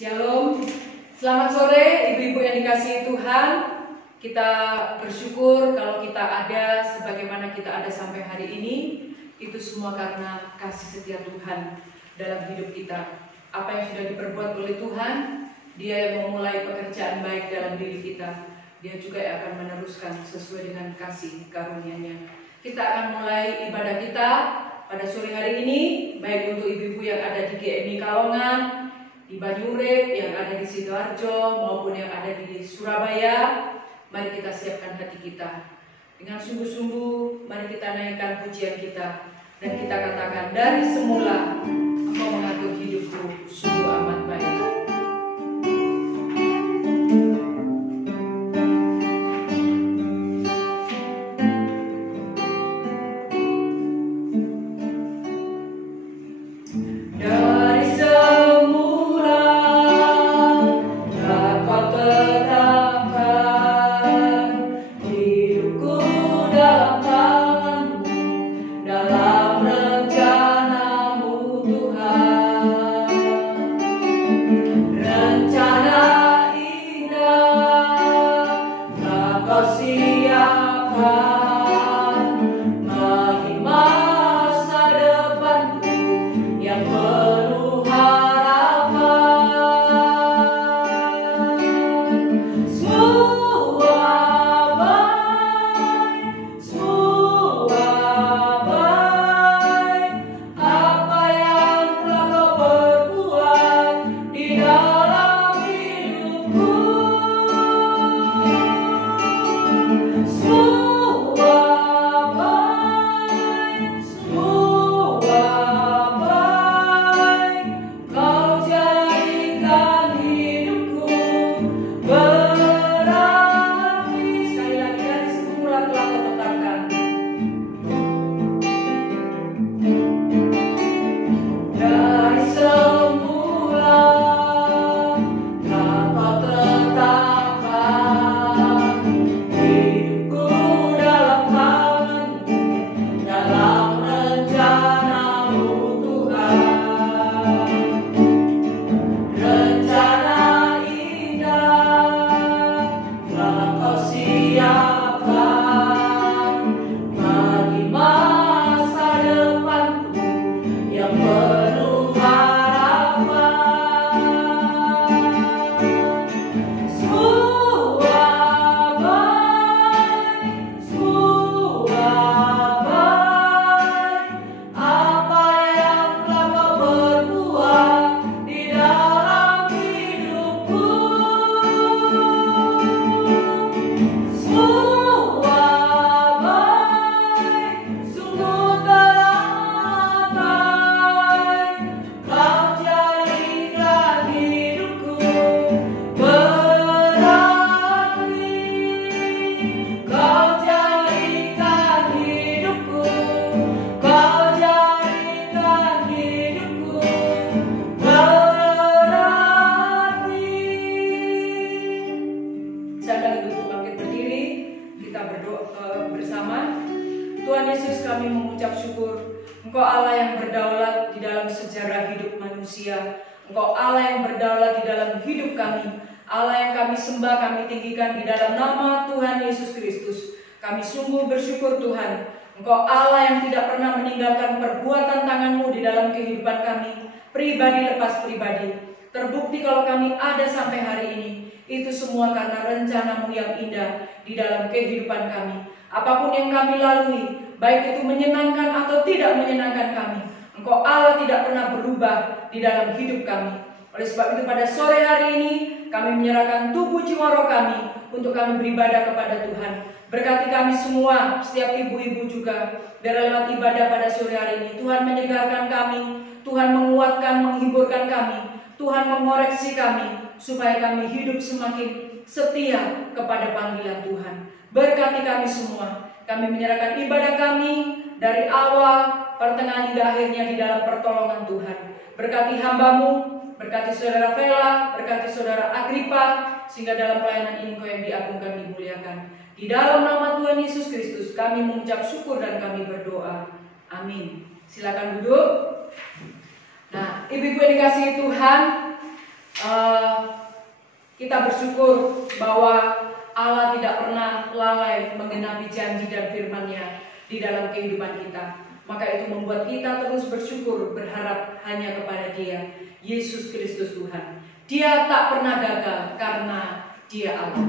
Shalom, selamat sore ibu-ibu yang dikasihi Tuhan. Kita bersyukur kalau kita ada sebagaimana kita ada sampai hari ini. Itu semua karena kasih setia Tuhan dalam hidup kita. Apa yang sudah diperbuat oleh Tuhan, Dia yang memulai pekerjaan baik dalam diri kita, Dia juga yang akan meneruskan sesuai dengan kasih karunia-Nya. Kita akan mulai ibadah kita pada sore hari ini, baik untuk ibu-ibu yang ada di GMI Kalongan, di Banyurep, yang ada di Sidoarjo, maupun yang ada di Surabaya. Mari kita siapkan hati kita dengan sungguh-sungguh. Mari kita naikkan pujian kita dan kita katakan, dari semula Engkau mengatur hidupku sungguh amat baik. Engkau Allah yang tidak pernah meninggalkan perbuatan tangan-Mu di dalam kehidupan kami, pribadi lepas pribadi. Terbukti kalau kami ada sampai hari ini, itu semua karena rencana-Mu yang indah di dalam kehidupan kami. Apapun yang kami lalui, baik itu menyenangkan atau tidak menyenangkan kami, Engkau Allah tidak pernah berubah di dalam hidup kami. Oleh sebab itu pada sore hari ini, kami menyerahkan tubuh jiwa roh kami untuk kami beribadah kepada Tuhan. Berkati kami semua, setiap ibu-ibu juga, dari lewat ibadah pada sore hari ini. Tuhan menyegarkan kami, Tuhan menguatkan, menghiburkan kami, Tuhan mengoreksi kami, supaya kami hidup semakin setia kepada panggilan Tuhan. Berkati kami semua, kami menyerahkan ibadah kami dari awal, pertengahan hingga akhirnya di dalam pertolongan Tuhan. Berkati hamba-Mu, berkati saudara Vela, berkati saudara Agripa, sehingga dalam pelayanan ini Engkau yang diagungkan, dimuliakan. Di dalam nama Tuhan Yesus Kristus kami mengucap syukur dan kami berdoa. Amin. Silakan duduk. Nah, ibu-ibu yang dikasihi Tuhan, Kita bersyukur bahwa Allah tidak pernah lalai menggenapi janji dan firman-Nya di dalam kehidupan kita. Maka itu membuat kita terus bersyukur, berharap hanya kepada Dia, Yesus Kristus Tuhan. Dia tak pernah gagal karena Dia Allah.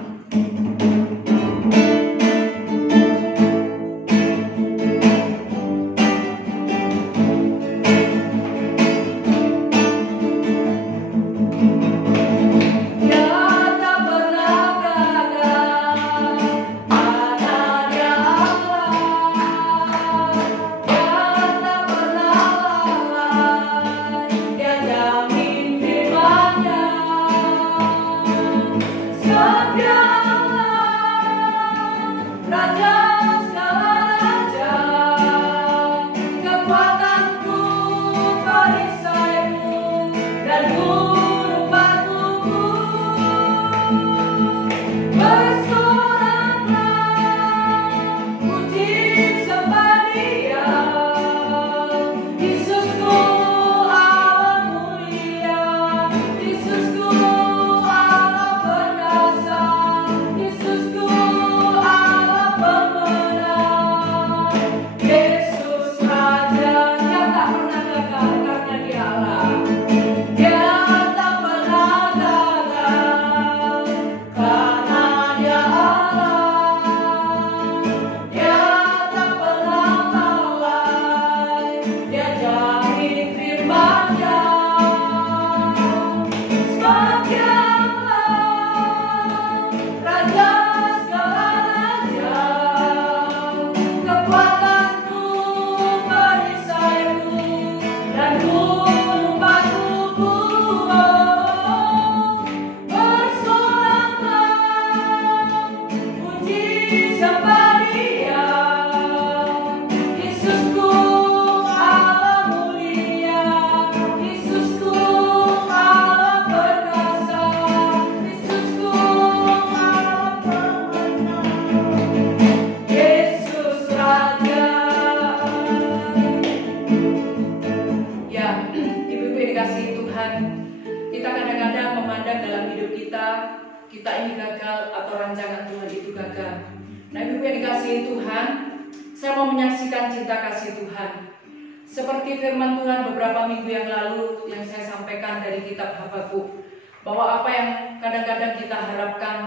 Seperti firman Tuhan beberapa minggu yang lalu yang saya sampaikan dari kitab Habakuk, bahwa apa yang kadang-kadang kita harapkan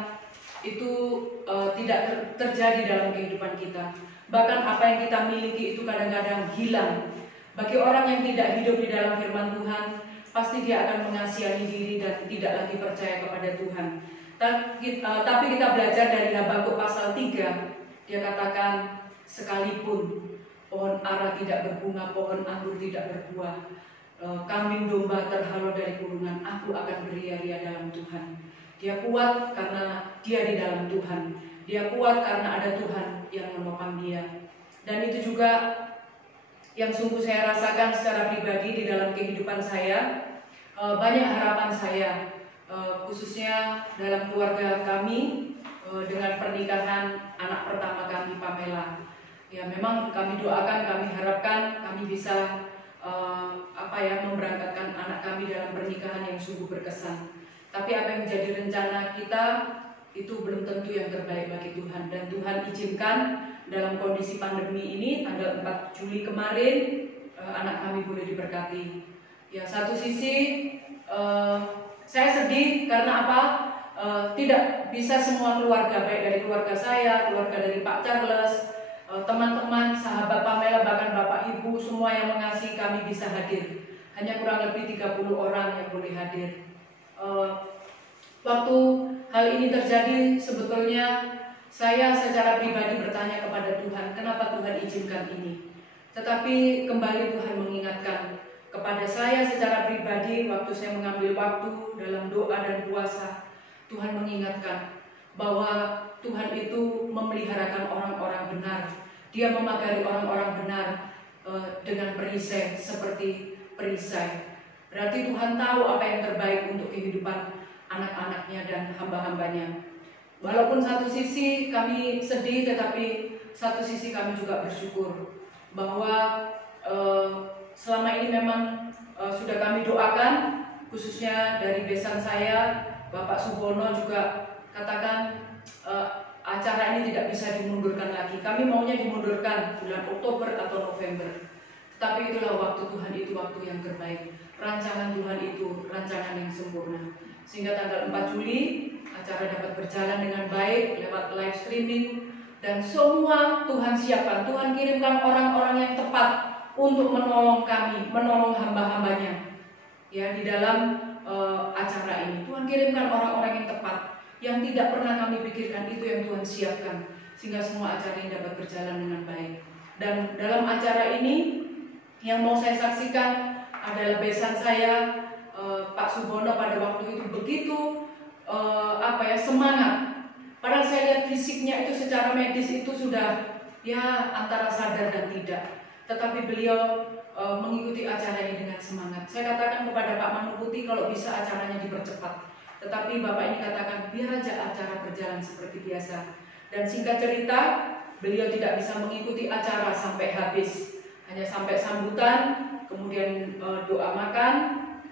itu tidak terjadi dalam kehidupan kita. Bahkan apa yang kita miliki itu kadang-kadang hilang. Bagi orang yang tidak hidup di dalam firman Tuhan, pasti dia akan mengasihani diri dan tidak lagi percaya kepada Tuhan. Tapi kita belajar dari Habakuk pasal 3, dia katakan, sekalipun pohon ara tidak berbunga, pohon anggur tidak berbuah, kambing domba terhalau dari kurungan, aku akan beria-ria dalam Tuhan. Dia kuat karena dia di dalam Tuhan. Dia kuat karena ada Tuhan yang menopang dia. Dan itu juga yang sungguh saya rasakan secara pribadi di dalam kehidupan saya. Banyak harapan saya, khususnya dalam keluarga kami, dengan pernikahan anak pertama kami, Pamela. Ya, memang kami doakan, kami harapkan kami bisa memberangkatkan anak kami dalam pernikahan yang sungguh berkesan. Tapi apa yang menjadi rencana kita itu belum tentu yang terbaik bagi Tuhan. Dan Tuhan izinkan dalam kondisi pandemi ini, tanggal 4 Juli kemarin, anak kami boleh diberkati. Ya, satu sisi saya sedih karena apa? Tidak bisa semua keluarga, baik dari keluarga saya, keluarga dari Pak Charles, teman-teman, sahabat Pamela, bahkan Bapak Ibu, semua yang mengasihi kami bisa hadir. Hanya kurang lebih 30 orang yang boleh hadir. Waktu hal ini terjadi, sebetulnya saya secara pribadi bertanya kepada Tuhan, kenapa Tuhan izinkan ini? Tetapi kembali Tuhan mengingatkan kepada saya secara pribadi, waktu saya mengambil waktu dalam doa dan puasa, Tuhan mengingatkan bahwa Tuhan itu memeliharakan orang-orang benar. Dia memagari orang-orang benar dengan perisai seperti perisai. Berarti Tuhan tahu apa yang terbaik untuk kehidupan anak-anaknya dan hamba-hambanya. Walaupun satu sisi kami sedih, tetapi satu sisi kami juga bersyukur bahwa selama ini memang sudah kami doakan, khususnya dari besan saya, Bapak Subono juga katakan acara ini tidak bisa dimundurkan lagi. Kami maunya dimundurkan bulan Oktober atau November. Tapi itulah waktu Tuhan, itu waktu yang terbaik. Rancangan Tuhan itu rancangan yang sempurna. Sehingga tanggal 4 Juli acara dapat berjalan dengan baik lewat live streaming. Dan semua Tuhan siapkan. Tuhan kirimkan orang-orang yang tepat untuk menolong kami, menolong hamba-hambanya. Ya, di dalam acara ini Tuhan kirimkan orang-orang yang tepat, yang tidak pernah kami pikirkan, itu yang Tuhan siapkan, sehingga semua acara ini dapat berjalan dengan baik. Dan dalam acara ini yang mau saya saksikan adalah besan saya, Pak Subono pada waktu itu begitu semangat. Padahal saya lihat fisiknya itu secara medis itu sudah ya antara sadar dan tidak. Tetapi beliau mengikuti acara ini dengan semangat. Saya katakan kepada Pak Manuputi kalau bisa acaranya dipercepat. Tetapi Bapak ini katakan biar aja acara berjalan seperti biasa. Dan singkat cerita, beliau tidak bisa mengikuti acara sampai habis. Hanya sampai sambutan, kemudian doa makan,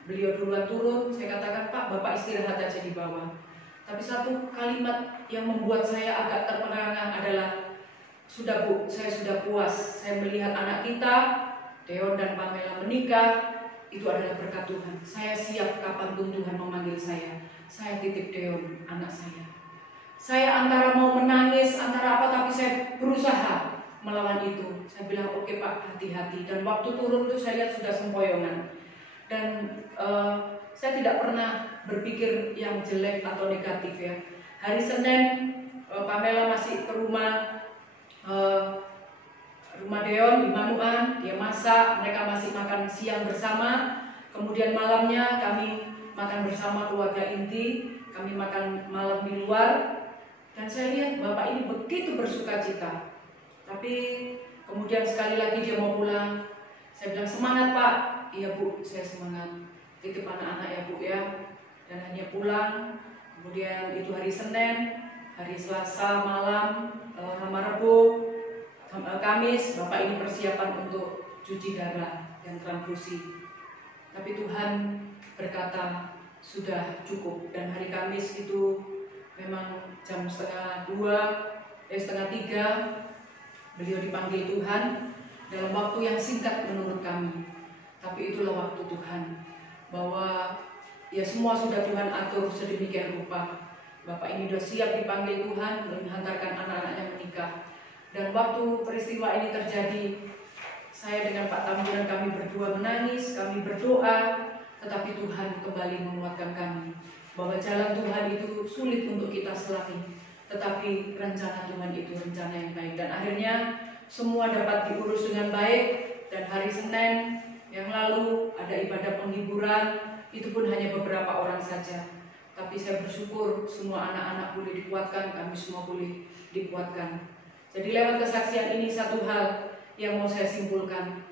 beliau duluan turun. Saya katakan, Pak, Bapak istirahat aja di bawah. Tapi satu kalimat yang membuat saya agak terperangah adalah, sudah Bu, saya sudah puas. Saya melihat anak kita, Deon dan Pamela menikah, itu adalah berkat Tuhan. Saya siap kapanpun Tuhan memanggil saya. Saya titip Deon, anak saya. Saya antara mau menangis, antara apa, tapi saya berusaha melawan itu. Saya bilang, oke Pak, hati-hati. Dan waktu turun itu saya lihat sudah sempoyongan. Dan saya tidak pernah berpikir yang jelek atau negatif ya. Hari Senin, Pamela masih ke rumah Deon di Manuan, dia masak, mereka masih makan siang bersama. Kemudian malamnya kami makan bersama keluarga inti, kami makan malam di luar. Dan saya lihat Bapak ini begitu bersuka cita. Tapi kemudian sekali lagi dia mau pulang. Saya bilang, semangat Pak. Iya Bu, saya semangat. Titip anak-anak ya Bu ya. Dan hanya pulang. Kemudian itu hari Senin, hari Selasa malam, Rabu, Kamis, Bapak ini persiapan untuk cuci darah dan transfusi. Tapi Tuhan berkata sudah cukup. Dan hari Kamis itu memang jam setengah 3 beliau dipanggil Tuhan dalam waktu yang singkat menurut kami. Tapi itulah waktu Tuhan, bahwa ya semua sudah Tuhan atur sedemikian rupa. Bapak ini sudah siap dipanggil Tuhan menghantarkan anak-anaknya menikah. Dan waktu peristiwa ini terjadi, saya dengan Pak Tambunan kami berdua menangis, kami berdoa, tetapi Tuhan kembali menguatkan kami bahwa jalan Tuhan itu sulit untuk kita selami, tetapi rencana Tuhan itu rencana yang baik. Dan akhirnya semua dapat diurus dengan baik. Dan hari Senin yang lalu ada ibadah penghiburan, itu pun hanya beberapa orang saja. Tapi saya bersyukur semua anak-anak boleh dikuatkan, kami semua boleh dikuatkan. Jadi lewat kesaksian ini satu hal yang mau saya simpulkan.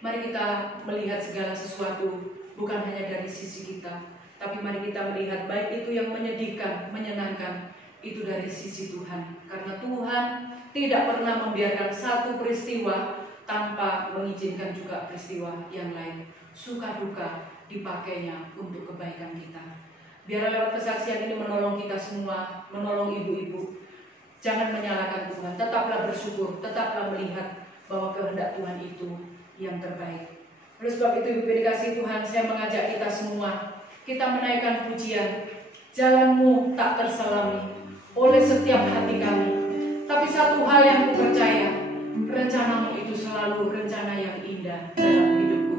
Mari kita melihat segala sesuatu bukan hanya dari sisi kita, tapi mari kita melihat baik itu yang menyedihkan, menyenangkan, itu dari sisi Tuhan. Karena Tuhan tidak pernah membiarkan satu peristiwa tanpa mengizinkan juga peristiwa yang lain. Suka duka dipakainya untuk kebaikan kita. Biar lewat kesaksian ini menolong kita semua, menolong ibu-ibu. Jangan menyalahkan Tuhan, tetaplah bersyukur, tetaplah melihat bahwa kehendak Tuhan itu yang terbaik. Oleh sebab itu, Ibu dikasihi Tuhan, saya mengajak kita semua, kita menaikkan pujian. Jalanmu tak terselami oleh setiap hati kami. Tapi satu hal yang ku percaya, rencanamu itu selalu rencana yang indah dalam hidupku.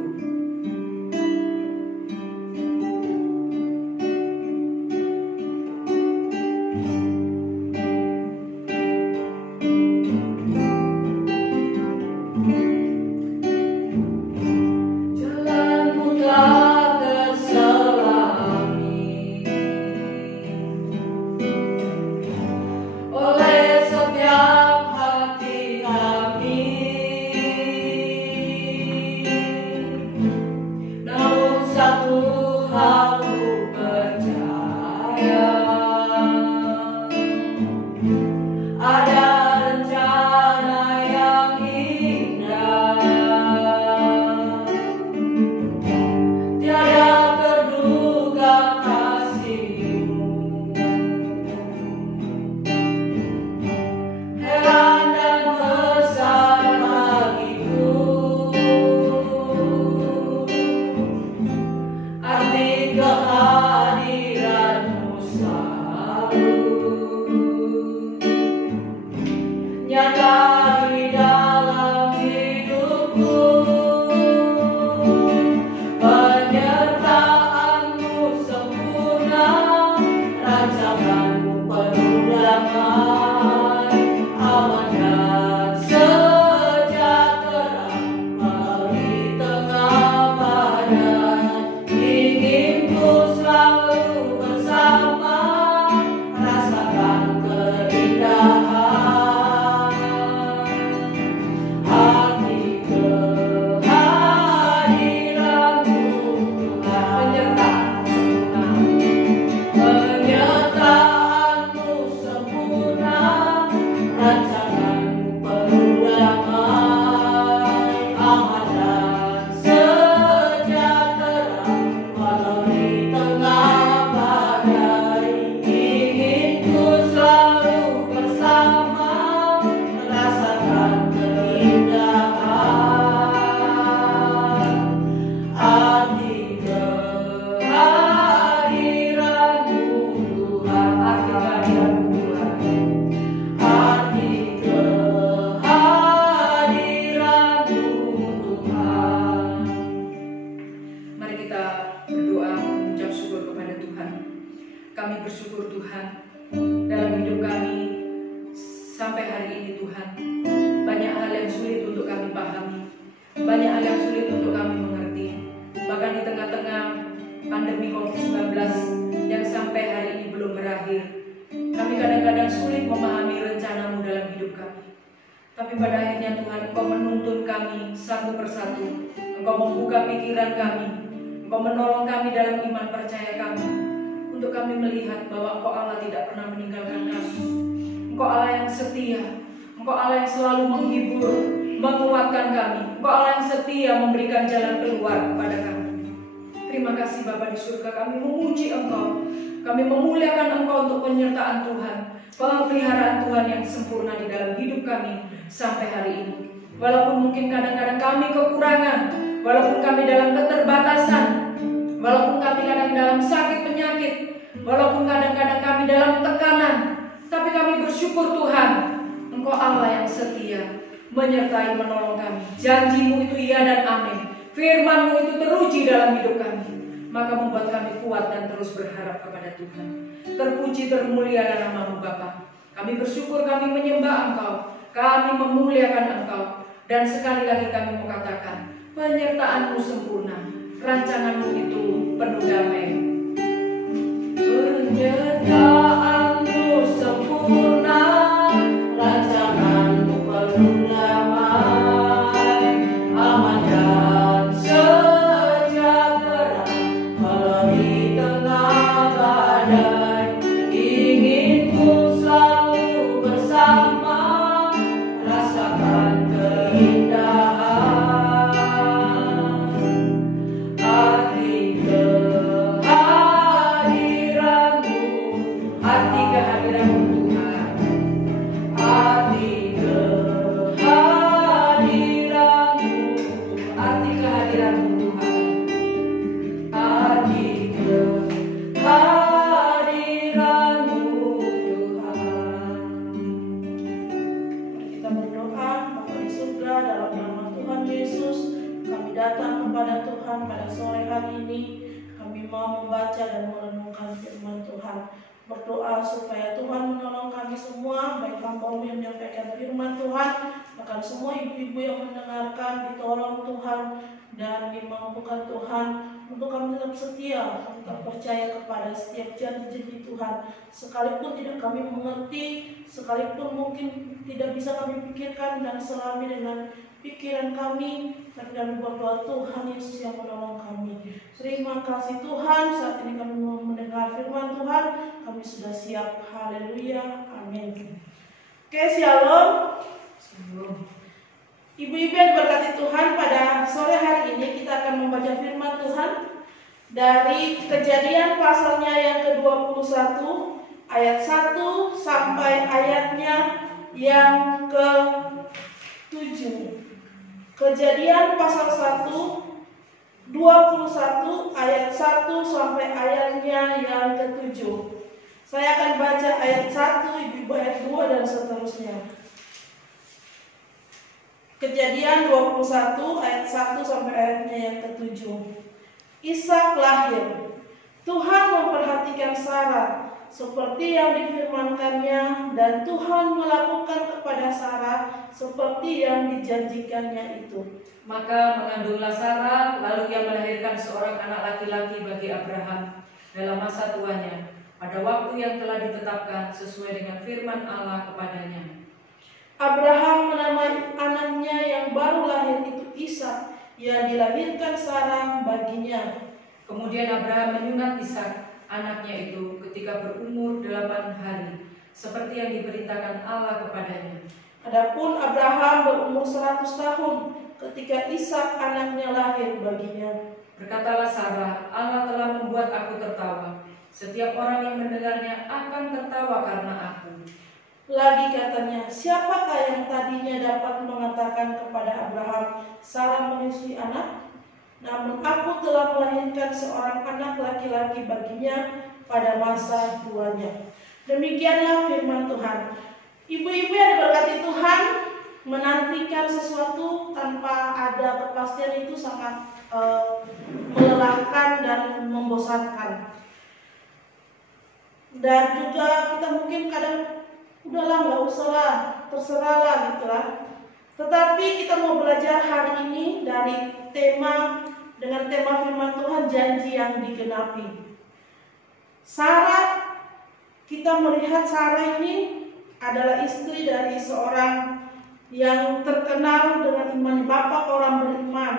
rajanamu penuh damai, aman dan sejahtera melalui tengah badai. Ingin ku selalu bersama, rasakan keindahan arti kehadiranmu Tuhan. Penyertaanmu sempurna, rancanganmu penuh damai, aman dan sejahtera melalui tengah badai. Ingin ku selalu bersama, merasakan keindahan arti kehadiranmu Tuhan. Arti kehadiranmu Tuhan. Mari kita berdoa mengucap syukur kepada Tuhan. Kami bersyukur Tuhan dalam hidup kami sampai hari ini Tuhan. Banyak hal yang sulit untuk kami pahami, banyak hal yang sulit untuk kami mengerti. Bahkan di tengah-tengah pandemi COVID-19 yang sampai hari ini belum berakhir, kami kadang-kadang sulit memahami rencana-Mu dalam hidup kami. Tapi pada akhirnya Tuhan, Engkau menuntun kami satu persatu. Engkau membuka pikiran kami, Engkau menolong kami dalam iman percaya kami, untuk kami melihat bahwa Engkau Allah tidak pernah meninggalkan kami. Engkau Allah yang setia, Engkau Allah yang selalu menghibur, menguatkan kami. Engkau Allah yang setia memberikan jalan keluar kepada kami. Terima kasih Bapa di surga, kami memuji Engkau, kami memuliakan Engkau untuk penyertaan Tuhan, pemeliharaan Tuhan yang sempurna di dalam hidup kami sampai hari ini. Walaupun mungkin kadang-kadang kami kekurangan, walaupun kami dalam keterbatasan, walaupun kami kadang dalam sakit penyakit, walaupun kadang-kadang kami dalam tekanan, tapi kami bersyukur Tuhan, Engkau Allah yang setia, menyertai menolong kami. Janji-Mu itu iya dan amin. Firman-Mu itu teruji dalam hidup kami, maka membuat kami kuat dan terus berharap kepada Tuhan. Terpuji termuliakan nama-Mu Bapa. Kami bersyukur, kami menyembah Engkau, kami memuliakan Engkau, dan sekali lagi kami mau katakan, penyertaan-Mu sempurna, rancangan-Mu itu penuh damai. Penyertaan-Mu sempurna, rancangan-Mu penuh damai, aman dan sejahtera melalui tengah badai. Ingin ku selalu bersama, rasakan keindahan arti kehadiranmu, Arti kehadiran-Mu Tuhan, arti kehadiranmu, arti kehadiran-Mu Tuhan. arti kehadiranmu Tuhan. Mari kita berdoa. Bapa di surga, dalam nama Tuhan Yesus, kami datang kepada Tuhan pada sore hari ini. Kami mau membaca dan merenungkan firman Tuhan. Berdoa supaya Tuhan menolong kami semua, baik hamba-Mu yang menyampaikan firman Tuhan, bahkan semua ibu-ibu yang mendengarkan, ditolong Tuhan dan dimampukan Tuhan untuk kami tetap setia, tetap percaya kepada setiap janji-janji Tuhan. Sekalipun tidak kami mengerti, sekalipun mungkin tidak bisa kami pikirkan dan selami dengan pikiran kami, tapi kami berdoa Tuhan Yesus yang menolong kami. Terima kasih Tuhan, saat ini kami mau mendengar firman Tuhan, kami sudah siap. Haleluya, amin. Oke, shalom. Ibu-ibu yang diberkati Tuhan, pada sore hari ini kita akan membaca firman Tuhan dari Kejadian pasalnya yang ke-21 ayat 1 sampai ayatnya yang ke-7. Kejadian pasal 1 21 ayat 1 sampai ayatnya yang ke-7. Saya akan baca ayat 1, ibu-ibu ayat 2 dan seterusnya. Kejadian 21 ayat 1 sampai ayatnya yang ke-7. Ishak lahir. Tuhan memperhatikan Sarah seperti yang difirmankannya, dan Tuhan melakukan kepada Sarah seperti yang dijanjikannya itu. Maka mengandunglah Sarah, lalu ia melahirkan seorang anak laki-laki bagi Abraham dalam masa tuanya, pada waktu yang telah ditetapkan sesuai dengan firman Allah kepadanya. Abraham menamai anaknya yang baru lahir itu Ishak, yang dilahirkan Sarah baginya. Kemudian Abraham menyunat Ishak, anaknya itu, ketika berumur 8 hari, seperti yang diperintahkan Allah kepadanya. Adapun Abraham berumur 100 tahun ketika Ishak anaknya lahir baginya. Berkatalah Sarah, Allah telah membuat aku tertawa. Setiap orang yang mendengarnya akan tertawa karena aku. Lagi katanya, siapakah yang tadinya dapat mengatakan kepada Abraham, Sarah menyusui anak? Namun aku telah melahirkan seorang anak laki-laki baginya pada masa tuanya. Demikianlah firman Tuhan. Ibu-ibu yang diberkati Tuhan, menantikan sesuatu tanpa ada kepastian itu sangat melelahkan dan membosankan. Dan juga kita mungkin kadang udahlah, nggak usah lah, terserah lah gitu lah. Tetapi kita mau belajar hari ini dengan tema firman Tuhan, janji yang digenapi. Sarah, kita melihat Sarah ini adalah istri dari seorang yang terkenal dengan iman, bapak orang beriman,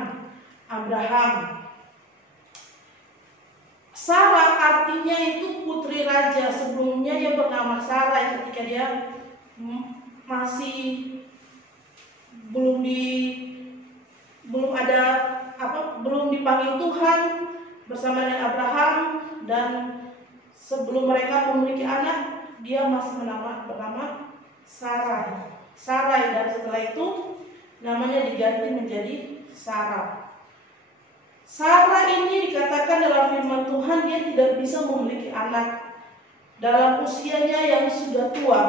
Abraham. Sarah artinya itu putri raja. Sebelumnya dia bernama Sarah ketika dia masih belum dipanggil Tuhan bersama dengan Abraham, dan sebelum mereka memiliki anak, dia masih bernama Sarai, dan setelah itu namanya diganti menjadi Sarah. Sarah ini dikatakan dalam firman Tuhan dia tidak bisa memiliki anak dalam usianya yang sudah tua.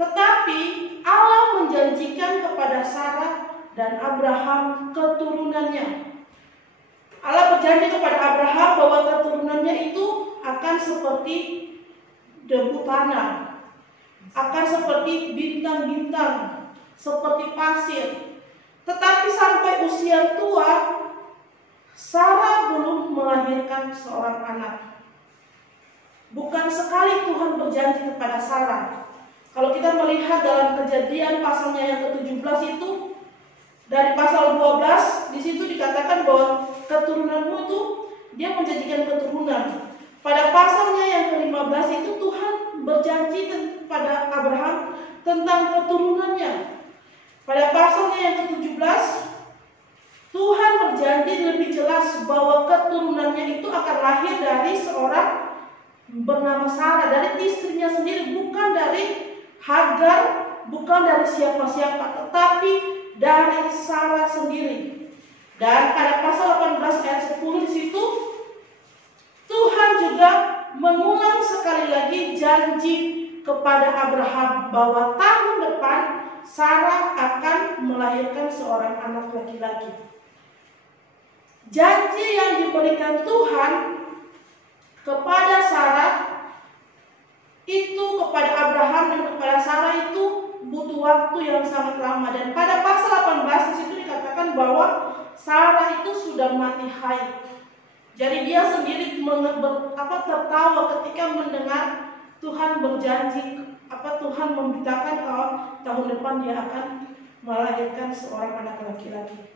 Tetapi Allah menjanjikan kepada Sarah dan Abraham keturunannya. Allah berjanji kepada Abraham bahwa keturunannya itu akan seperti debu tanah, akan seperti bintang-bintang, seperti pasir. Tetapi sampai usia tua, Sarah belum melahirkan seorang anak. Bukan sekali Tuhan berjanji kepada Sarah. Kalau kita melihat dalam Kejadian pasalnya yang ke-17 itu, dari pasal 12, di situ dikatakan bahwa keturunanmu itu dia menjanjikan keturunan. Pada pasalnya yang ke-15 itu Tuhan berjanji kepada Abraham tentang keturunannya. Pada pasalnya yang ke-17, Tuhan berjanji lebih jelas bahwa keturunannya itu akan lahir dari seorang bernama Sarah, dari istrinya sendiri, bukan dari Hagar, bukan dari siapa-siapa, tetapi dari Sarah sendiri. Dan pada pasal 18 ayat 10 di situ Tuhan juga mengulang sekali lagi janji kepada Abraham bahwa tahun depan Sarah akan melahirkan seorang anak laki-laki. Janji yang diberikan Tuhan kepada Sarah itu, kepada Abraham dan kepada Sarah itu butuh waktu yang sangat lama. Dan pada pasal 18 di situ dikatakan bahwa Sarah itu sudah mati haid. Jadi dia sendiri tertawa ketika mendengar Tuhan berjanji, Tuhan memberitakan kalau tahun depan dia akan melahirkan seorang anak laki-laki.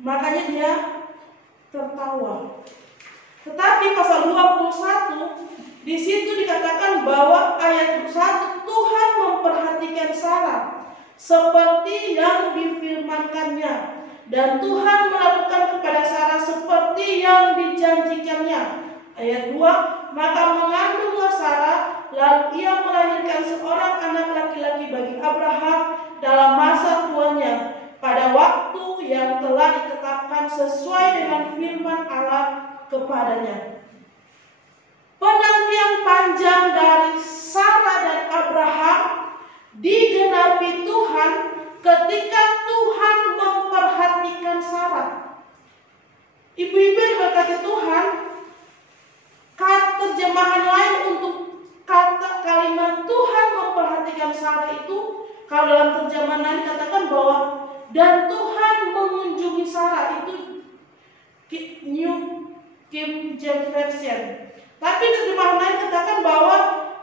Makanya dia tertawa. Tetapi pasal 21 di situ dikatakan bahwa ayat 1, Tuhan memperhatikan Sarah seperti yang difirmankannya, dan Tuhan melakukan kepada Sarah seperti yang dijanjikannya. Ayat 2, maka mengandunglah Sarah, lalu ia melahirkan seorang anak laki-laki bagi Abraham dalam masa tuanya, pada waktu yang telah ditetapkan sesuai dengan firman Allah kepadanya. Penantian panjang dari Sarah dan Abraham digenapi Tuhan ketika Tuhan memperhatikan Sarah. Ibu-ibu yang diberkati Tuhan, terjemahan lain untuk kalau dalam terjemahan lain katakan bahwa dan Tuhan mengunjungi Sarah, itu New King James Version. Tapi terjemahan lain katakan bahwa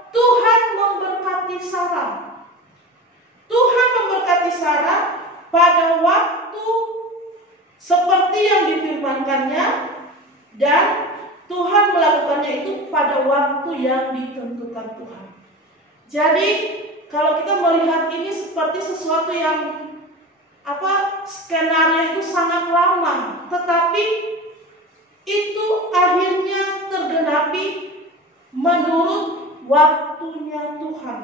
Tuhan memberkati Sarah. Tuhan memberkati Sarah pada waktu seperti yang difirmankannya, dan Tuhan melakukannya itu pada waktu yang ditentukan Tuhan. Jadi kalau kita melihat ini seperti sesuatu yang skenario itu sangat lama, tetapi itu akhirnya tergenapi menurut waktunya Tuhan.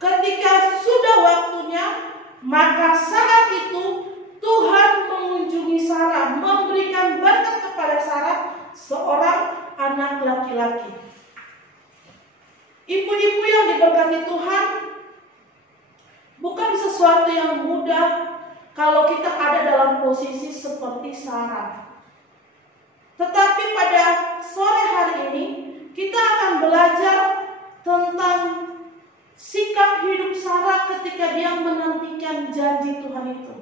Ketika sudah waktunya, maka saat itu Tuhan mengunjungi Sarah, memberikan berkat kepada Sarah, seorang anak laki-laki. Ibu-ibu yang diberkati Tuhan, bukan sesuatu yang mudah kalau kita ada dalam posisi seperti Sarah. Tetapi pada sore hari ini kita akan belajar tentang sikap hidup Sarah ketika dia menantikan janji Tuhan itu.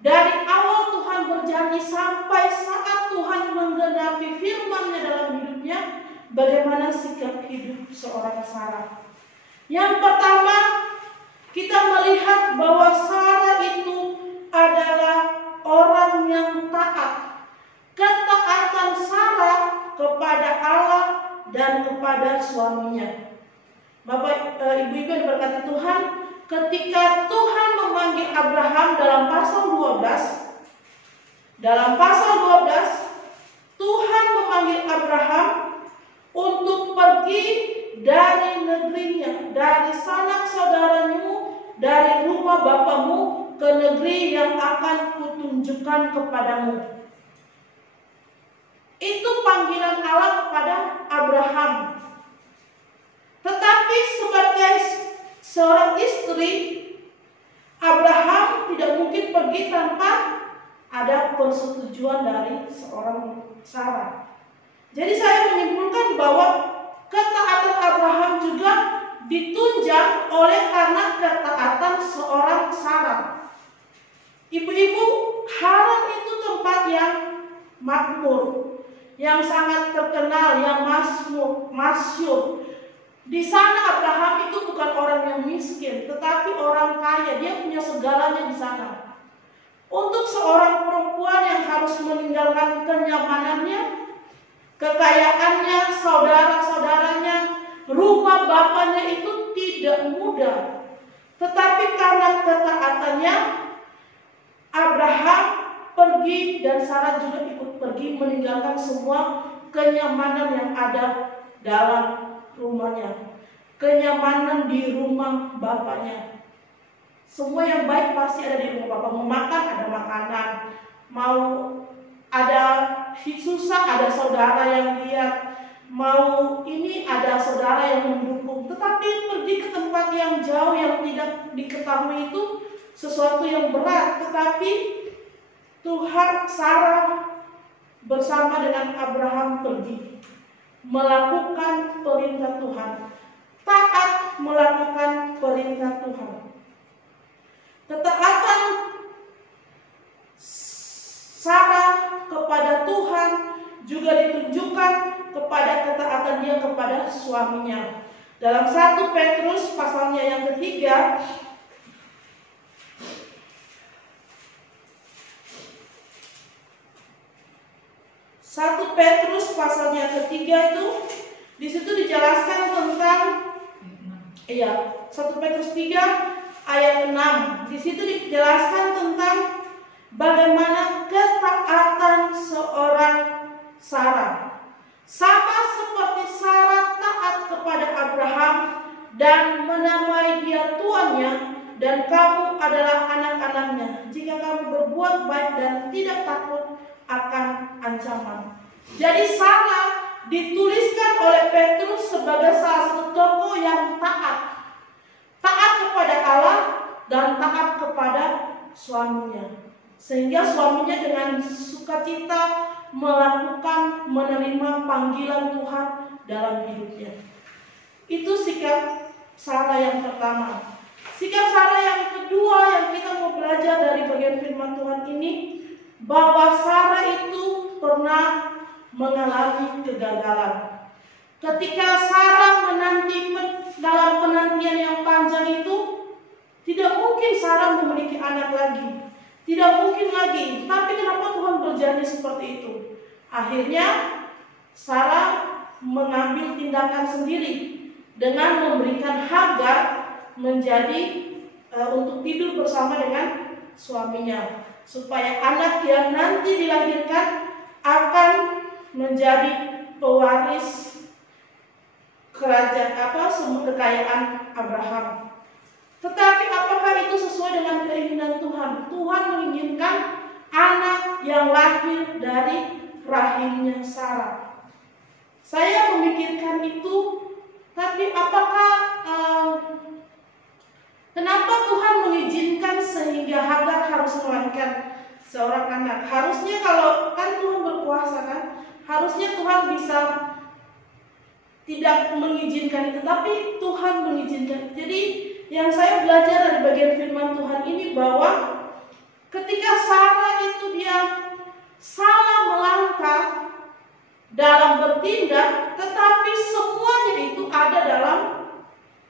Dari awal Tuhan berjanji sampai saat Tuhan menggenapi firman-Nya dalam hidupnya, bagaimana sikap hidup seorang Sarah. Yang pertama, kita melihat bahwa Sarah itu adalah orang yang taat. Ketaatan Sarah kepada Allah dan kepada suaminya. Bapak, ibu-ibu yang diberkati Tuhan, ketika Tuhan memanggil Abraham dalam pasal 12, Tuhan memanggil Abraham untuk pergi dari negerinya, dari sanak saudaramu, dari rumah bapamu ke negeri yang akan kutunjukkan kepadamu. Itu panggilan Allah kepada Abraham. Tetapi sebagai seorang istri, Abraham tidak mungkin pergi tanpa ada persetujuan dari seorang Sarah. Jadi saya menyimpulkan bahwa ketaatan Abraham juga ditunjang oleh karena ketaatan seorang Sarah. Ibu-ibu, Haran itu tempat yang makmur, yang sangat terkenal, yang masyhur. Di sana Abraham itu bukan orang yang miskin, tetapi orang kaya. Dia punya segalanya di sana. Untuk seorang perempuan yang harus meninggalkan kenyamanannya, kekayaannya, saudara-saudaranya, rumah bapaknya itu tidak mudah. Tetapi karena ketaatannya, Abraham pergi dan Sarah juga ikut pergi meninggalkan semua kenyamanan yang ada dalam rumahnya, kenyamanan di rumah bapaknya. Semua yang baik pasti ada di rumah bapak. Mau makan ada makanan, mau ada susah ada saudara yang lihat, mau ini ada saudara yang mendukung. Tetapi pergi ke tempat yang jauh yang tidak diketahui itu sesuatu yang berat. Tetapi Tuhan, Sarah bersama dengan Abraham pergi melakukan perintah Tuhan, taat melakukan perintah Tuhan. Ketaatan Sarah kepada Tuhan juga ditunjukkan kepada ketaatan dia kepada suaminya. Dalam 1 Petrus pasalnya yang ketiga, itu di situ dijelaskan tentang 1 Petrus 3 ayat 6. Di situ dijelaskan tentang bagaimana ketaatan seorang Sarah. Sama seperti Sarah taat kepada Abraham dan menamai dia tuannya, dan kamu adalah anak-anaknya jika kamu berbuat baik dan tidak takut akan ancaman. Jadi Sarah dituliskan oleh Petrus sebagai salah satu tokoh yang taat kepada Allah dan taat kepada suaminya, sehingga suaminya dengan sukacita menerima panggilan Tuhan dalam hidupnya. Itu sikap Sarah yang pertama. Sikap Sarah yang kedua yang kita mau belajar dari bagian firman Tuhan ini, bahwa Sarah itu pernah mengalami kegagalan. Ketika Sarah menanti dalam penantian yang panjang itu, tidak mungkin Sarah memiliki anak lagi. Tidak mungkin lagi. Tapi kenapa Tuhan berjanji seperti itu? Akhirnya Sarah mengambil tindakan sendiri dengan memberikan Hagar menjadi untuk tidur bersama dengan suaminya, supaya anak yang nanti dilahirkan akan menjadi pewaris kerajaan semua kekayaan Abraham. Tetapi apakah itu sesuai dengan keinginan Tuhan? Tuhan menginginkan anak yang lahir dari rahimnya Sarah. Saya memikirkan itu, tapi apakah kenapa Tuhan mengizinkan sehingga Hagar harus melahirkan seorang anak? Harusnya kalau kan Tuhan berkuasa kan, harusnya Tuhan bisa tidak mengizinkan itu, tapi Tuhan mengizinkan. Jadi yang saya belajar dari bagian firman Tuhan ini, bahwa ketika Sarah itu dia salah melangkah dalam bertindak, tetapi semuanya itu ada dalam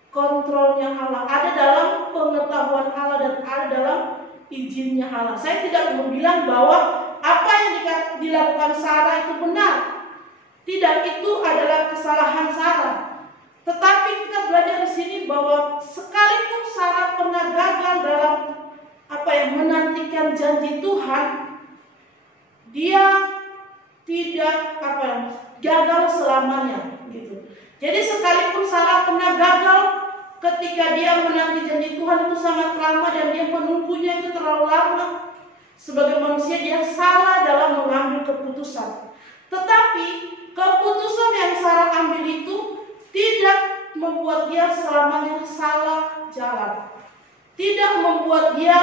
kontrolnya Allah, ada dalam pengetahuan Allah, dan ada dalam izinnya Allah. Saya tidak mau bilang bahwa apa yang dilakukan Sarah itu benar. Tidak, itu adalah kesalahan Sarah. Tetapi kita belajar di sini bahwa sekalipun Sarah pernah gagal dalam menantikan janji Tuhan, dia tidak gagal selamanya gitu. Jadi sekalipun Sarah pernah gagal ketika dia menanti janji Tuhan itu sangat lama dan dia menunggunya itu terlalu lama, sebagai manusia dia salah dalam mengambil keputusan. Tetapi keputusan yang Sarah ambil itu tidak membuat dia selamanya salah jalan, tidak membuat dia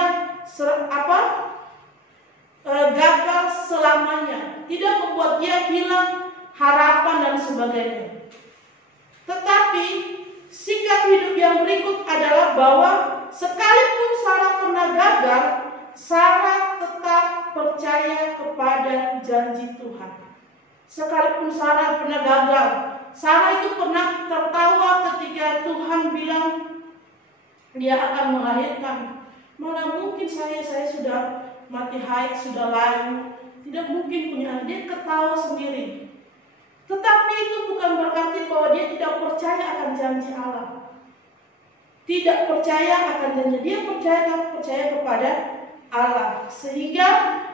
gagal selamanya, tidak membuat dia hilang harapan dan sebagainya. Tetapi sikap hidup yang berikut adalah bahwa sekalipun Sarah pernah gagal, Sarah tetap percaya kepada janji Tuhan. Sekalipun Sarah pernah gagal, Sarah itu pernah tertawa ketika Tuhan bilang dia akan melahirkan. Mana mungkin saya sudah mati haid, sudah layu, tidak mungkin punya anak. Dia ketawa sendiri. Tetapi itu bukan berarti bahwa dia tidak percaya akan janji Allah. Tidak percaya akan janji, dia percaya kepada Allah. Sehingga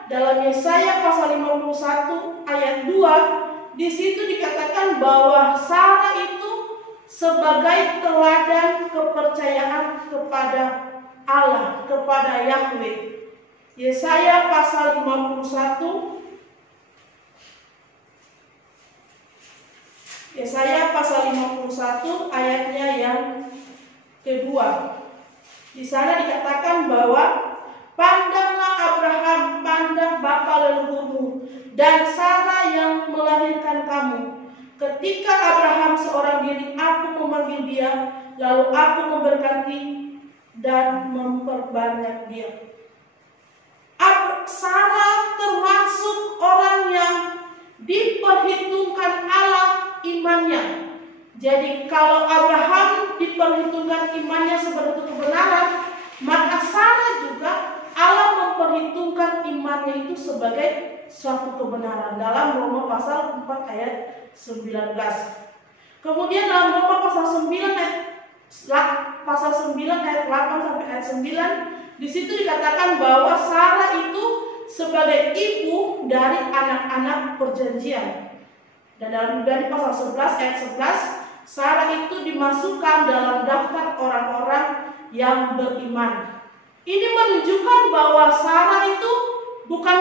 dalam Yesaya pasal 51 ayat 2, di situ dikatakan bahwa Sarah itu sebagai teladan kepercayaan kepada Allah, kepada Yahweh. Yesaya pasal 51, Yesaya pasal 51 ayatnya yang kedua. Di sana dikatakan bahwa pandanglah Abraham, pandang bapa leluhurmu, dan Sarah yang melahirkan kamu. Ketika Abraham seorang diri, aku memanggil dia, lalu aku memberkati dan memperbanyak dia. Sarah termasuk orang yang diperhitungkan Allah imannya. Jadi kalau Abraham diperhitungkan imannya sebagai kebenaran, maka Sarah juga Allah memperhitungkan imannya itu sebagai suatu kebenaran. Dalam Roma pasal 4 ayat 19. Kemudian dalam Roma pasal 9 ayat 8 sampai ayat 9, di situ dikatakan bahwa Sarah itu sebagai ibu dari anak-anak perjanjian. Dan dalam Ibrani pasal 11 ayat 11, Sarah itu dimasukkan dalam daftar orang-orang yang beriman. Ini menunjukkan bahwa Sarah itu bukan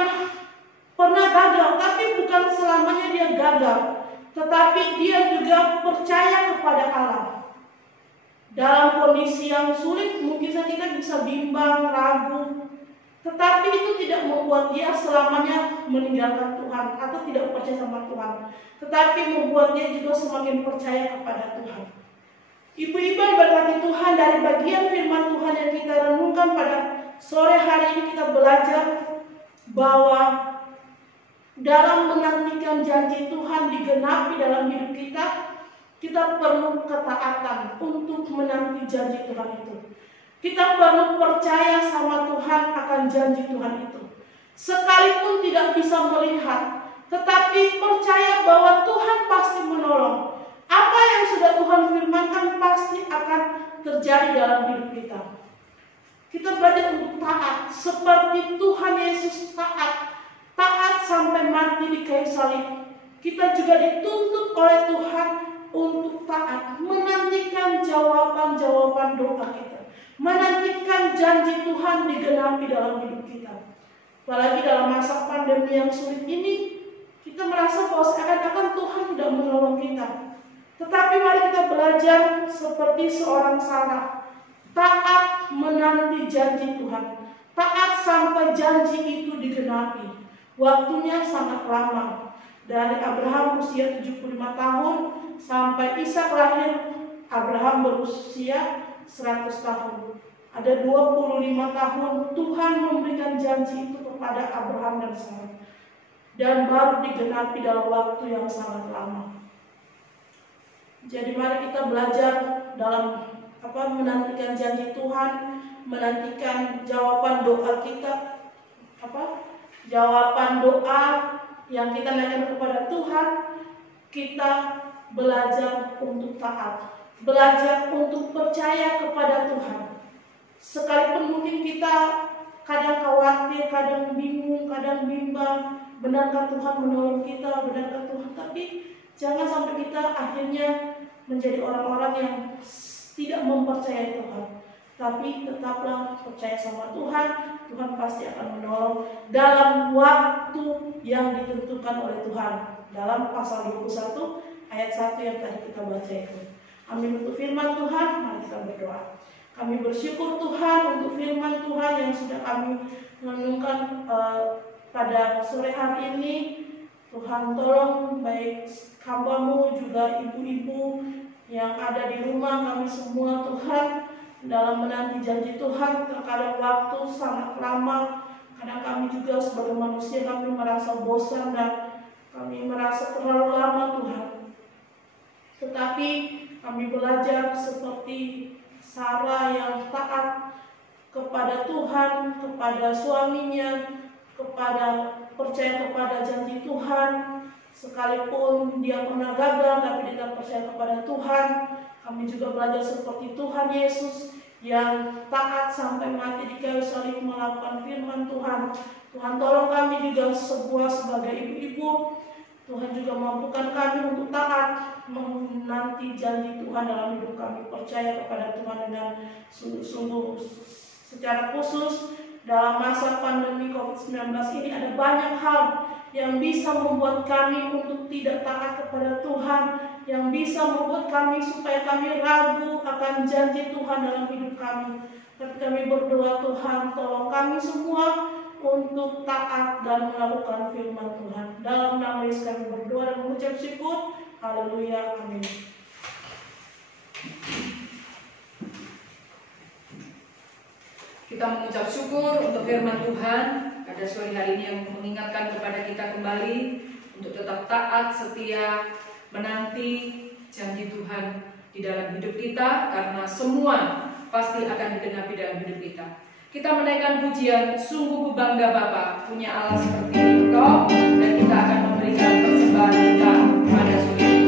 pernah gagal, tapi bukan selamanya dia gagal, tetapi dia juga percaya kepada Allah. Dalam kondisi yang sulit mungkin saja kita bisa bimbang, ragu, tetapi itu tidak membuat dia selamanya meninggalkan Tuhan atau tidak percaya sama Tuhan, tetapi membuat dia juga semakin percaya kepada Tuhan. Ibu-ibu yang berkati Tuhan, dari bagian firman Tuhan yang kita renungkan pada sore hari ini, kita belajar bahwa dalam menantikan janji Tuhan digenapi dalam hidup kita, kita perlu ketaatan untuk menanti janji Tuhan itu. Kita perlu percaya sama Tuhan akan janji Tuhan itu. Sekalipun tidak bisa melihat, tetapi percaya bahwa Tuhan pasti menolong. Apa yang sudah Tuhan firmankan pasti akan terjadi dalam hidup kita. Kita belajar untuk taat seperti Tuhan Yesus taat sampai mati di kayu salib. Kita juga dituntut oleh Tuhan untuk taat, menantikan jawaban-jawaban doa kita, menantikan janji Tuhan digenapi dalam hidup kita. Apalagi dalam masa pandemi yang sulit ini, kita merasa bahwa seakan-akan Tuhan tidak menolong kita. Tetapi mari kita belajar seperti seorang Sarah, taat menanti janji Tuhan, taat sampai janji itu digenapi. Waktunya sangat lama. Dari Abraham usia 75 tahun sampai Ishak lahir, Abraham berusia 100 tahun. Ada 25 tahun Tuhan memberikan janji itu kepada Abraham dan Sarah, dan baru digenapi dalam waktu yang sangat lama. Jadi mari kita belajar dalam menantikan janji Tuhan, menantikan jawaban doa kita, jawaban doa yang kita naikkan kepada Tuhan. Kita belajar untuk taat, belajar untuk percaya kepada Tuhan. Sekalipun mungkin kita kadang khawatir, kadang bingung, kadang bimbang, benarkah Tuhan menolong kita, benarkah Tuhan, tapi jangan sampai kita akhirnya menjadi orang-orang yang tidak mempercayai Tuhan. Tapi tetaplah percaya sama Tuhan. Tuhan pasti akan menolong dalam waktu yang ditentukan oleh Tuhan. Dalam pasal 21 ayat 1 yang tadi kita baca itu. Amin untuk firman Tuhan. Mari kita berdoa. Kami bersyukur Tuhan untuk firman Tuhan yang sudah kami renungkan pada sore hari ini. Tuhan tolong baik hamba-Mu juga ibu-ibu yang ada di rumah, kami semua Tuhan, dalam menanti janji Tuhan. Terkadang waktu sangat lama, kadang kami juga sebagai manusia kami merasa bosan dan kami merasa terlalu lama Tuhan. Tetapi kami belajar seperti Sarah yang taat kepada Tuhan, kepada suaminya, percaya kepada janji Tuhan. Sekalipun dia pernah gagal, tapi dia percaya kepada Tuhan. Kami juga belajar seperti Tuhan Yesus yang taat sampai mati di kayu salib melakukan firman Tuhan. Tuhan tolong kami juga sebagai ibu-ibu. Tuhan juga mampukan kami untuk taat menanti janji Tuhan dalam hidup kami. Percaya kepada Tuhan dengan sungguh-sungguh. Secara khusus dalam masa pandemi COVID-19 ini ada banyak hal yang bisa membuat kami untuk tidak taat kepada Tuhan, yang bisa membuat kami supaya kami ragu akan janji Tuhan dalam hidup kami. Tapi kami berdoa, Tuhan tolong kami semua untuk taat dan melakukan firman Tuhan. Dalam nama Yesus kami berdoa dan mengucap syukur. Haleluya, amin. Kita mengucap syukur untuk firman Tuhan pada sore hari ini yang mengingatkan kepada kita kembali untuk tetap taat, setia, menanti janji Tuhan di dalam hidup kita, karena semua pasti akan digenapi dalam hidup kita. Kita menaikkan pujian, sungguh bangga Bapa punya Allah seperti Engkau, dan kita akan memberikan persembahan kita pada sore ini.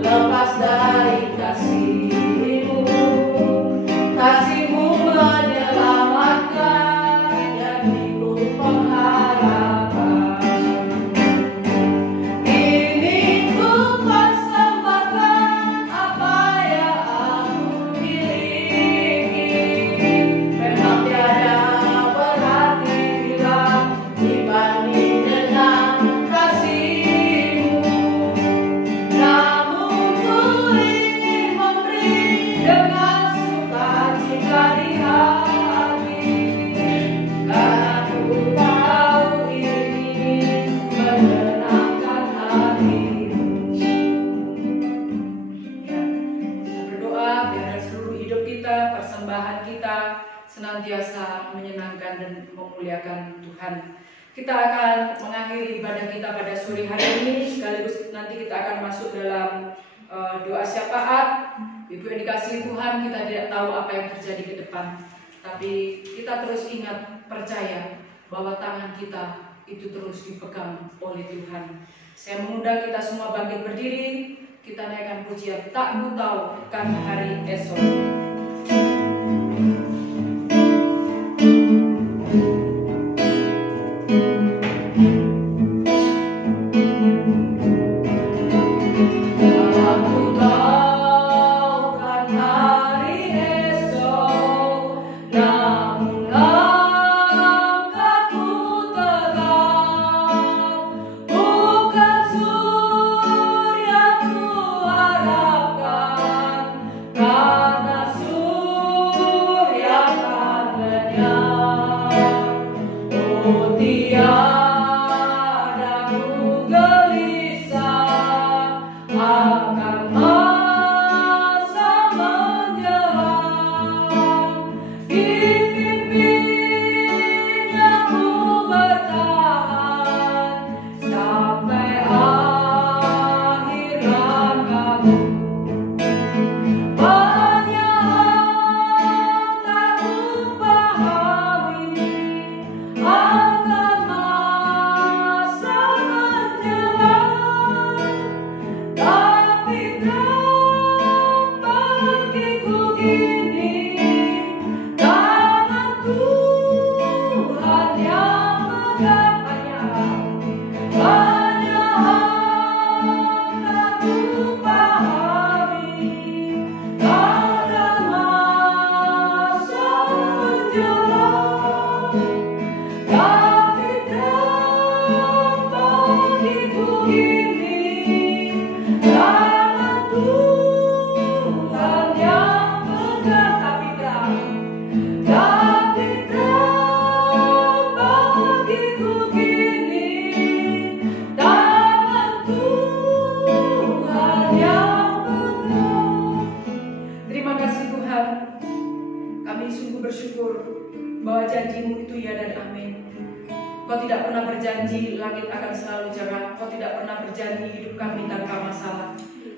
Lepas dari kasih-Mu, kasih-Mu menyertai. pemerintahan kita senantiasa menyenangkan dan memuliakan Tuhan. Kita akan mengakhiri ibadah kita pada sore hari ini, sekaligus nanti kita akan masuk dalam doa syafaat. Ibu yang dikasihi Tuhan, kita tidak tahu apa yang terjadi ke depan, tapi kita terus ingat, percaya bahwa tangan kita itu terus dipegang oleh Tuhan. Saya mengundang kita semua bangkit berdiri, kita naikkan pujian Tak Ku Tahu Kan Hari Esok.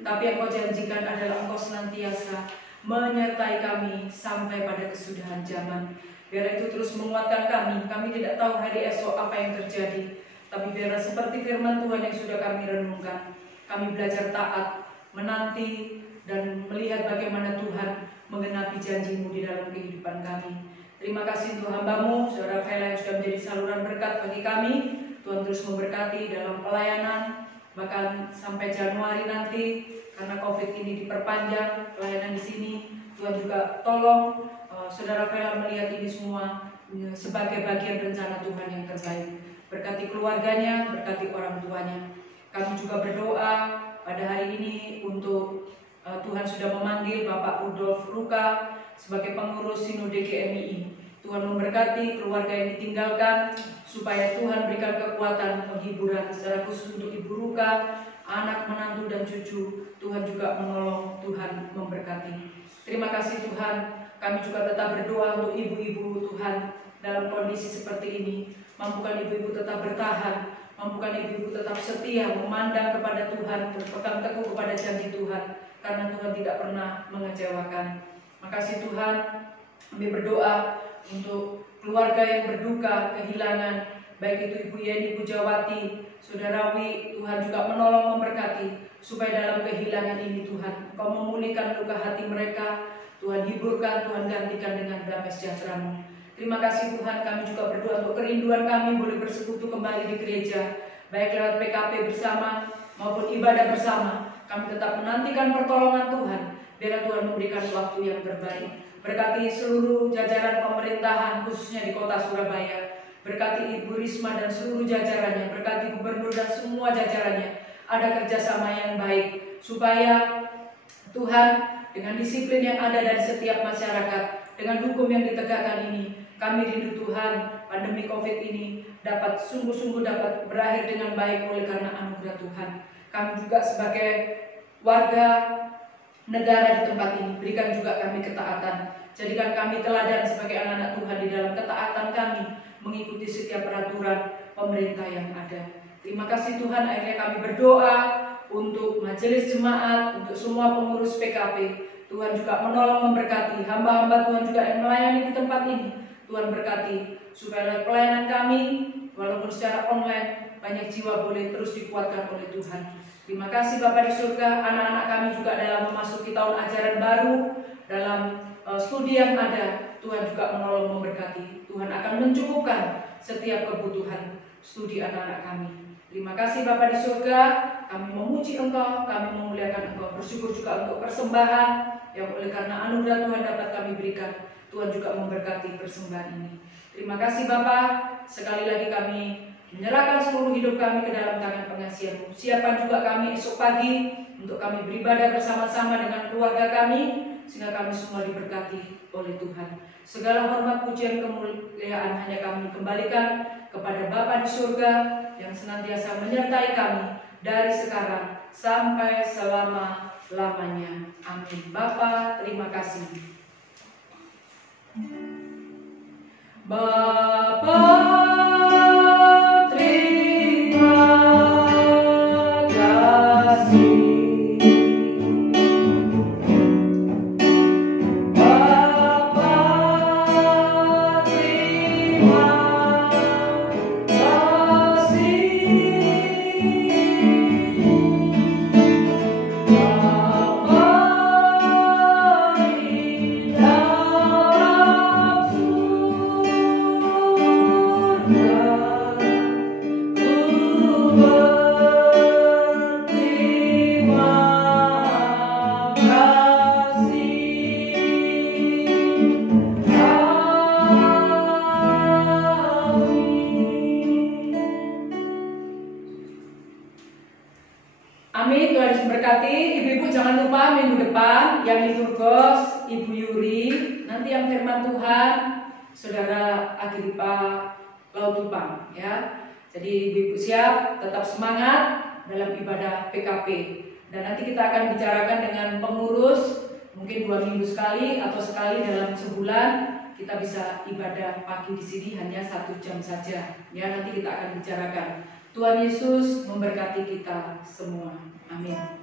Tapi yang Kau janjikan adalah Engkau senantiasa menyertai kami sampai pada kesudahan zaman. Biar itu terus menguatkan kami. Kami tidak tahu hari esok apa yang terjadi, tapi biarlah seperti firman Tuhan yang sudah kami renungkan, kami belajar taat, menanti, dan melihat bagaimana Tuhan menggenapi janji-Mu di dalam kehidupan kami. Terima kasih untuk hamba-Mu, Saudara Vela yang sudah menjadi saluran berkat bagi kami. Tuhan terus memberkati dalam pelayanan, bahkan sampai Januari nanti, karena COVID ini diperpanjang pelayanan di sini. Tuhan juga tolong Saudara Vela melihat ini semua sebagai bagian rencana Tuhan yang terbaik. Berkati keluarganya, berkati orang tuanya. Kami juga berdoa pada hari ini untuk Tuhan sudah memanggil Bapak Rudolf Ruka sebagai pengurus Sinode GMII. Tuhan memberkati keluarga yang ditinggalkan, supaya Tuhan berikan kekuatan penghiburan secara khusus untuk Ibu Ruka, anak, menantu, dan cucu. Tuhan juga menolong, Tuhan memberkati. Terima kasih Tuhan. Kami juga tetap berdoa untuk ibu-ibu Tuhan dalam kondisi seperti ini. Mampukan ibu-ibu tetap bertahan, mampukan ibu-ibu tetap setia, memandang kepada Tuhan, berpegang teguh kepada janji Tuhan, karena Tuhan tidak pernah mengecewakan. Makasih Tuhan. Kami berdoa untuk keluarga yang berduka, kehilangan, baik itu Ibu Yeni Pujawati, Saudara Wi, Tuhan juga menolong, memberkati, supaya dalam kehilangan ini Tuhan, Kau memulihkan luka hati mereka, Tuhan hiburkan, Tuhan gantikan dengan damai sejahtera-Mu. Terima kasih Tuhan. Kami juga berdoa untuk kerinduan kami boleh bersekutu kembali di gereja, baik lewat PKP bersama maupun ibadah bersama. Kami tetap menantikan pertolongan Tuhan, biar Tuhan memberikan waktu yang terbaik. Berkati seluruh jajaran pemerintahan, khususnya di kota Surabaya. Berkati Ibu Risma dan seluruh jajarannya. Berkati Gubernur dan semua jajarannya. Ada kerjasama yang baik, supaya Tuhan dengan disiplin yang ada dari setiap masyarakat, dengan hukum yang ditegakkan ini, kami rindu Tuhan, pandemi COVID ini dapat sungguh-sungguh dapat berakhir dengan baik oleh karena anugerah Tuhan. Kami juga sebagai warga negara di tempat ini, berikan juga kami ketaatan, Jadikan kami teladan sebagai anak-anak Tuhan di dalam ketaatan kami mengikuti setiap peraturan pemerintah yang ada. Terima kasih Tuhan, akhirnya kami berdoa untuk majelis jemaat, untuk semua pengurus PKP. Tuhan juga menolong memberkati hamba-hamba Tuhan juga yang melayani di tempat ini. Tuhan berkati supaya pelayanan kami walaupun secara online banyak jiwa boleh terus dikuatkan oleh Tuhan. Terima kasih Bapa di surga, anak-anak kami juga dalam memasuki tahun ajaran baru, dalam studi yang ada, Tuhan juga menolong memberkati. Tuhan akan mencukupkan setiap kebutuhan studi anak-anak kami. Terima kasih Bapa di surga, kami memuji Engkau, kami memuliakan Engkau, bersyukur juga untuk persembahan yang oleh karena anugerah Tuhan dapat kami berikan. Tuhan juga memberkati persembahan ini. Terima kasih Bapa, sekali lagi kami menyerahkan seluruh hidup kami ke dalam tangan pengasihan-Mu. Siapkan juga kami esok pagi untuk kami beribadah bersama-sama dengan keluarga kami, sehingga kami semua diberkati oleh Tuhan. Segala hormat, pujian, kemuliaan hanya kami kembalikan kepada Bapa di surga yang senantiasa menyertai kami dari sekarang sampai selama-lamanya. Amin. Bapa, terima kasih. Bapa, terima kasih. Amin, Tuhan Yesus berkati. Ibu-ibu jangan lupa minggu depan yang liturgos Ibu Yuri, nanti yang firman Tuhan Saudara Agripa Lautupang ya. Jadi ibu-ibu siap, tetap semangat dalam ibadah PKP. Dan nanti kita akan bicarakan dengan pengurus, mungkin 2 minggu sekali atau sekali dalam sebulan kita bisa ibadah pagi di sini hanya 1 jam saja. Ya, nanti kita akan bicarakan. Tuhan Yesus memberkati kita semua. Amin.